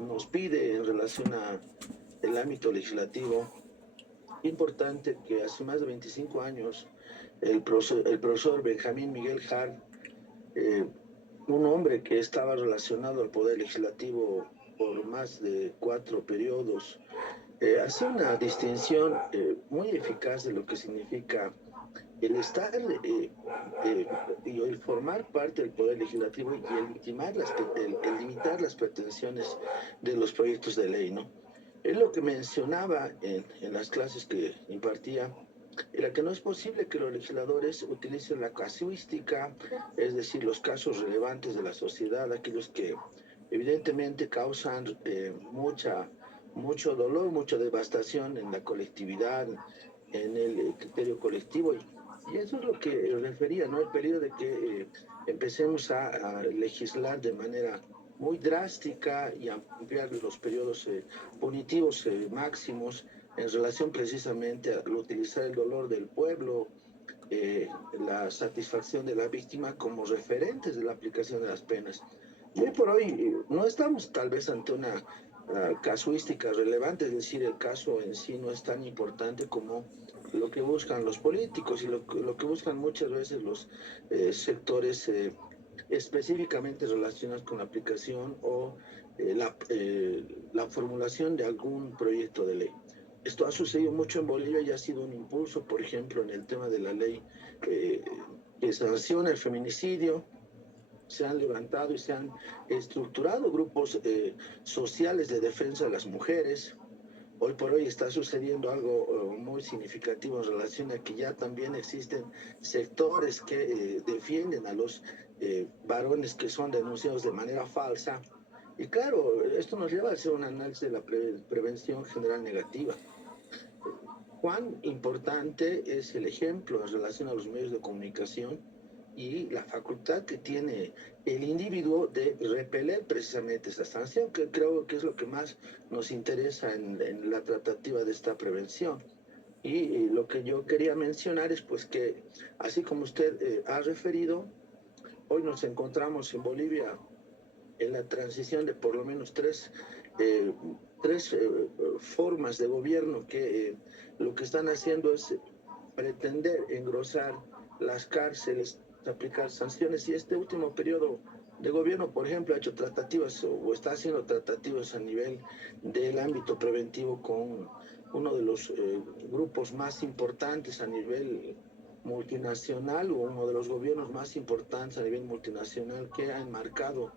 nos pide en relación al ámbito legislativo, importante que hace más de 25 años el profesor Benjamín Miguel Hart, un hombre que estaba relacionado al Poder Legislativo por más de 4 periodos, hace una distinción muy eficaz de lo que significa el estar y el formar parte del Poder Legislativo y el limitar las pretensiones de los proyectos de ley, ¿no? Él lo que mencionaba en las clases que impartía era que no es posible que los legisladores utilicen la casuística, es decir, los casos relevantes de la sociedad, aquellos que evidentemente causan mucho dolor, mucha devastación en la colectividad, en el criterio colectivo. Y eso es lo que refería, ¿no? El peligro de que empecemos a legislar de manera muy drástica y ampliar los periodos punitivos máximos en relación precisamente a utilizar el dolor del pueblo, la satisfacción de la víctima como referentes de la aplicación de las penas. Y hoy por hoy no estamos tal vez ante una casuística relevante, es decir, el caso en sí no es tan importante como lo que buscan los políticos y lo que buscan muchas veces los sectores específicamente relacionados con la aplicación o la formulación de algún proyecto de ley. Esto ha sucedido mucho en Bolivia y ha sido un impulso, por ejemplo, en el tema de la ley eh, que sanciona el feminicidio. Se han levantado y se han estructurado grupos sociales de defensa de las mujeres. Hoy por hoy está sucediendo algo muy significativo en relación a que ya también existen sectores que defienden a los varones que son denunciados de manera falsa. Y claro, esto nos lleva a hacer un análisis de la prevención general negativa. Cuán importante es el ejemplo en relación a los medios de comunicación y la facultad que tiene el individuo de repeler precisamente esa sanción, que creo que es lo que más nos interesa en la tratativa de esta prevención. Y lo que yo quería mencionar es pues que, así como usted ha referido, hoy nos encontramos en Bolivia en la transición de por lo menos tres formas de gobierno que lo que están haciendo es pretender engrosar las cárceles, aplicar sanciones, y este último periodo de gobierno, por ejemplo, ha hecho tratativas o está haciendo tratativas a nivel del ámbito preventivo con uno de los grupos más importantes a nivel multinacional o uno de los gobiernos más importantes a nivel multinacional que ha enmarcado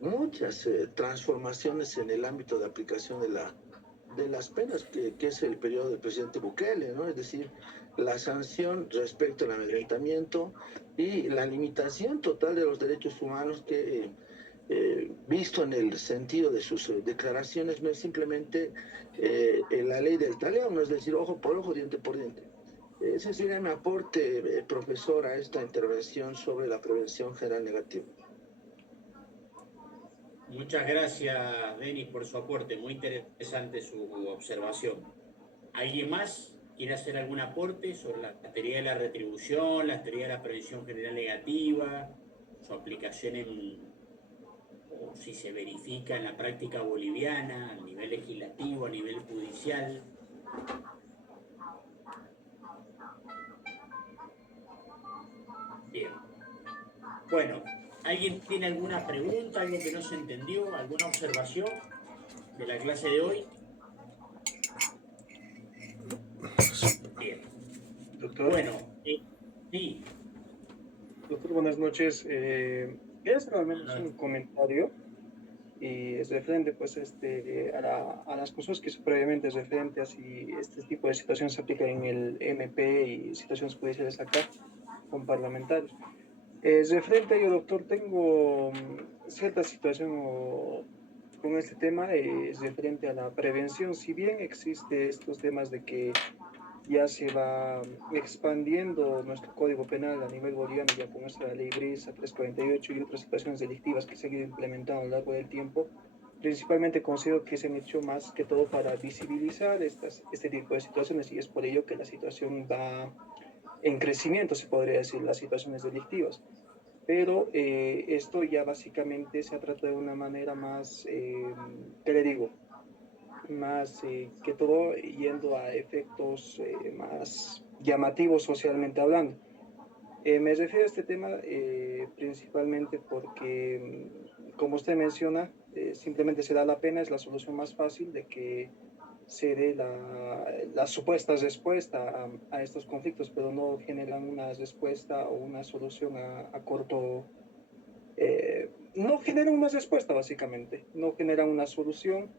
muchas transformaciones en el ámbito de aplicación de las penas, que es el periodo del presidente Bukele, ¿no? Es decir, la sanción respecto al amedrentamiento y la limitación total de los derechos humanos que, visto en el sentido de sus declaraciones, no es simplemente la ley del talión, es decir, ojo por ojo, diente por diente. Ese sería mi aporte, profesor, a esta intervención sobre la prevención general negativa. Muchas gracias, Denis, por su aporte. Muy interesante su observación. ¿Alguien más quiere hacer algún aporte sobre la teoría de la retribución, la teoría de la prevención general negativa, su aplicación o si se verifica en la práctica boliviana, a nivel legislativo, a nivel judicial? Bien. Bueno, ¿alguien tiene alguna pregunta, algo que no se entendió, alguna observación de la clase de hoy? Bien. Doctor. Bueno, sí. Doctor, buenas noches. Quería hacer al menos un comentario y es referente pues a las cosas que previamente es referente a si este tipo de situaciones se aplica en el MP y situaciones judiciales acá con parlamentarios. Es referente a ello, doctor, tengo cierta situación con este tema, es referente a la prevención. Si bien existe estos temas de que ya se va expandiendo nuestro código penal a nivel boliviano, ya con nuestra ley Brisa 348 y otras situaciones delictivas que se han ido implementando a lo largo del tiempo, principalmente considero que se han hecho más que todo para visibilizar este tipo de situaciones, y es por ello que la situación va en crecimiento, se podría decir, las situaciones delictivas. Pero esto ya básicamente se ha tratado de una manera más, ¿qué le digo? Más que todo yendo a efectos más llamativos socialmente hablando. Me refiero a este tema principalmente porque, como usted menciona, simplemente se da la pena, es la solución más fácil de que se dé la supuesta respuesta a estos conflictos, pero no generan una respuesta o una solución a corto. No generan una respuesta básicamente, no generan una solución,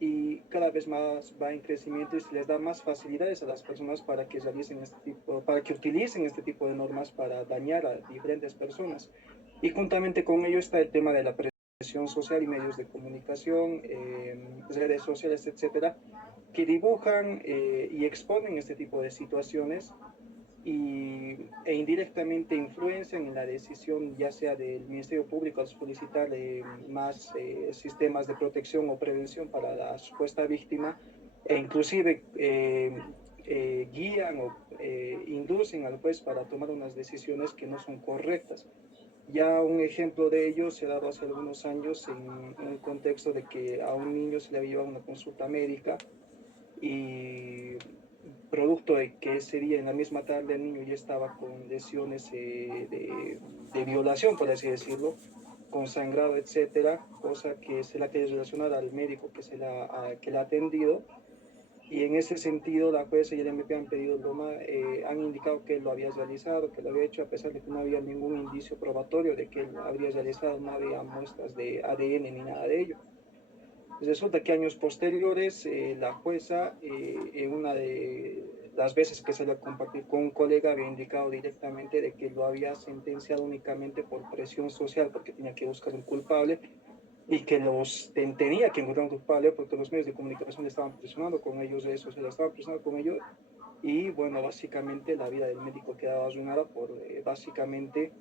y cada vez más va en crecimiento y se les da más facilidades a las personas para que realicen para que utilicen este tipo de normas para dañar a diferentes personas. Y juntamente con ello está el tema de la presión social y medios de comunicación, redes sociales, etcétera, que dibujan y exponen este tipo de situaciones e indirectamente influencian en la decisión, ya sea del Ministerio Público al solicitar más sistemas de protección o prevención para la supuesta víctima, e inclusive guían o inducen al juez para tomar unas decisiones que no son correctas. Ya un ejemplo de ello se ha dado hace algunos años en un contexto de que a un niño se le había llevado a una consulta médica y producto de que ese día en la misma tarde el niño ya estaba con lesiones de violación, por así decirlo, con sangrado, etcétera, cosa que se la quiere relacionar al médico que la ha atendido. Y en ese sentido, la jueza y el MP han pedido Loma, han indicado que él lo había realizado, que lo había hecho, a pesar de que no había ningún indicio probatorio de que él lo habría realizado, no había muestras de ADN ni nada de ello. Resulta que años posteriores, la jueza, en una de las veces que se lo compartió con un colega, había indicado directamente de que lo había sentenciado únicamente por presión social, porque tenía que buscar un culpable y que tenía que encontrar un culpable porque los medios de comunicación le estaban presionando con ellos, de eso se le estaba presionando con ellos. Y bueno, básicamente la vida del médico quedaba arruinada por básicamente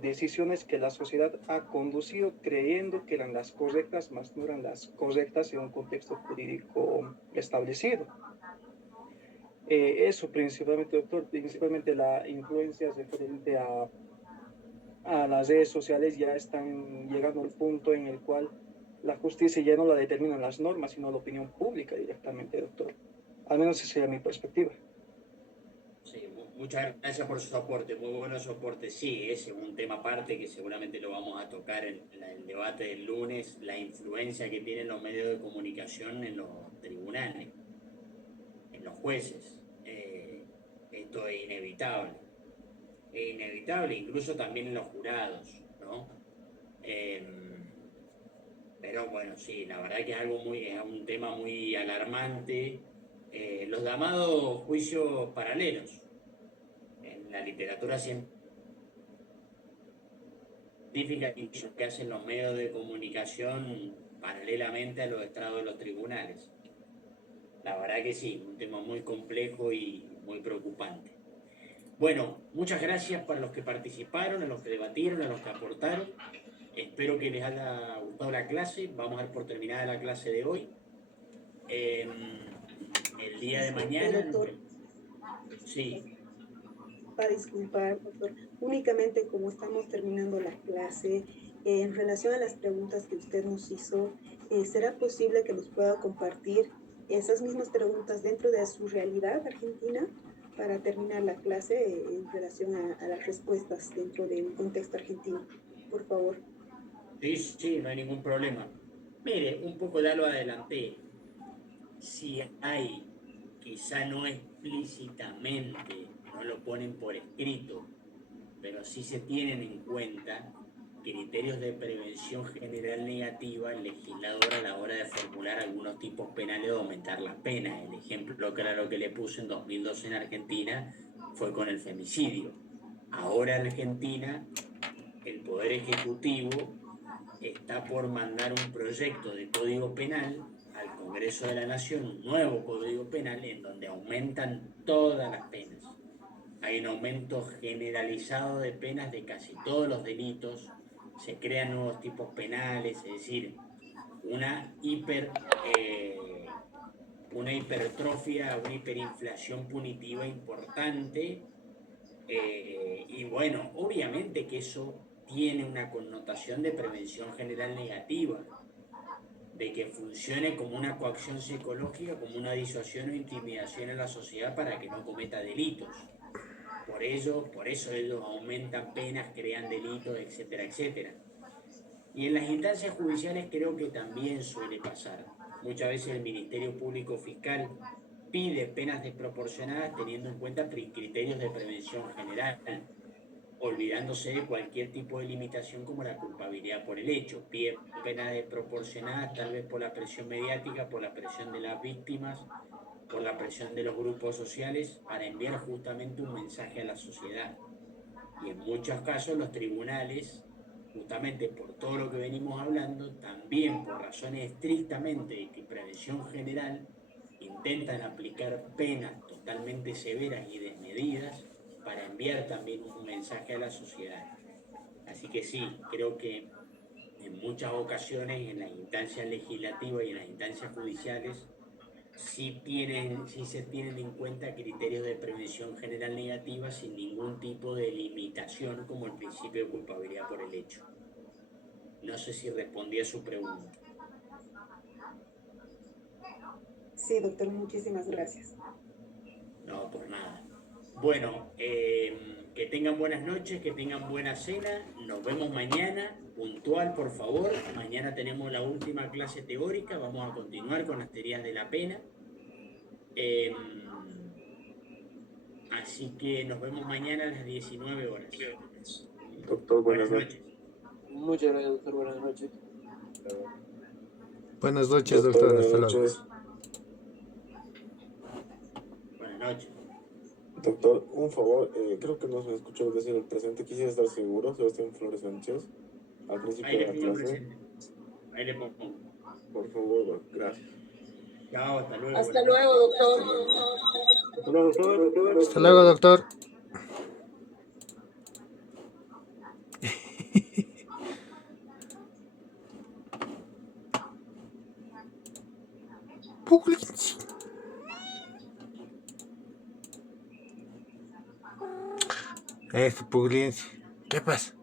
decisiones que la sociedad ha conducido creyendo que eran las correctas, más no eran las correctas en un contexto jurídico establecido. Eso principalmente, doctor, principalmente la influencia referente a las redes sociales ya están llegando al punto en el cual la justicia ya no la determinan las normas, sino la opinión pública directamente, doctor. Al menos esa sería mi perspectiva. Sí, muchas gracias por su aporte, muy buenos soportes. Sí, ese es un tema aparte que seguramente lo vamos a tocar en el debate del lunes, la influencia que tienen los medios de comunicación en los tribunales, en los jueces. Esto es inevitable, incluso también en los jurados, ¿no? Eh, pero bueno, sí, la verdad que es un tema muy alarmante. Los llamados juicios paralelos en la literatura científica que hacen los medios de comunicación paralelamente a los estrados de los tribunales. La verdad que sí, un tema muy complejo y muy preocupante. Bueno, muchas gracias para los que participaron, a los que debatieron, a los que aportaron. Espero que les haya gustado la clase. Vamos a dar por terminada la clase de hoy. El día de mañana. Doctor, Sí. para disculpar, doctor, únicamente como estamos terminando la clase, en relación a las preguntas que usted nos hizo, ¿será posible que nos pueda compartir esas mismas preguntas dentro de su realidad argentina para terminar la clase en relación a las respuestas dentro de un contexto argentino? Por favor. Sí, sí, no hay ningún problema. Mire, un poco ya lo adelanté. Si hay, quizá no explícitamente, no lo ponen por escrito, pero sí se tienen en cuenta criterios de prevención general negativa el legislador a la hora de formular algunos tipos penales o aumentar las penas. El ejemplo claro que le puse en 2012 en Argentina fue con el femicidio. Ahora Argentina, el Poder Ejecutivo está por mandar un proyecto de código penal al Congreso de la Nación, un nuevo código penal en donde aumentan todas las penas. Hay un aumento generalizado de penas de casi todos los delitos, se crean nuevos tipos penales, es decir, una hipertrofia, una hiperinflación punitiva importante. Y bueno, obviamente que eso tiene una connotación de prevención general negativa, de que funcione como una coacción psicológica, como una disuasión o intimidación en la sociedad para que no cometa delitos. Por eso ellos aumentan penas, crean delitos, etcétera, etcétera. Y en las instancias judiciales creo que también suele pasar. Muchas veces el Ministerio Público Fiscal pide penas desproporcionadas teniendo en cuenta criterios de prevención general, olvidándose de cualquier tipo de limitación como la culpabilidad por el hecho. Pide penas desproporcionadas tal vez por la presión mediática, por la presión de las víctimas, por la presión de los grupos sociales para enviar justamente un mensaje a la sociedad. Y en muchos casos los tribunales, justamente por todo lo que venimos hablando, también por razones estrictamente de prevención general, intentan aplicar penas totalmente severas y desmedidas para enviar también un mensaje a la sociedad. Así que sí, creo que en muchas ocasiones en las instancias legislativas y en las instancias judiciales sí se tienen en cuenta criterios de prevención general negativa sin ningún tipo de limitación como el principio de culpabilidad por el hecho. No sé si respondí a su pregunta. Sí, doctor, muchísimas gracias. No, por nada. Bueno, que tengan buenas noches, que tengan buena cena. Nos vemos mañana, puntual, por favor. Mañana tenemos la última clase teórica. Vamos a continuar con las teorías de la pena. Así que nos vemos mañana a las 19 horas. Doctor, buenas noches. Muchas gracias, doctor. Buenas noches. Buenas noches, doctor. Buenas Hasta luego. noches. Buenas noches. Doctor, un favor, creo que no se me escuchó decir el presente, quisiera estar seguro, Sebastián Flores Sánchez, al principio Ahí de le la pongo clase. presente. Ahí le pongo. Por favor, gracias. Chao, hasta luego. Hasta luego, doctor. Hasta luego, doctor. Hasta luego, doctor. Pugliese. Pugliese. ¿Qué pasa?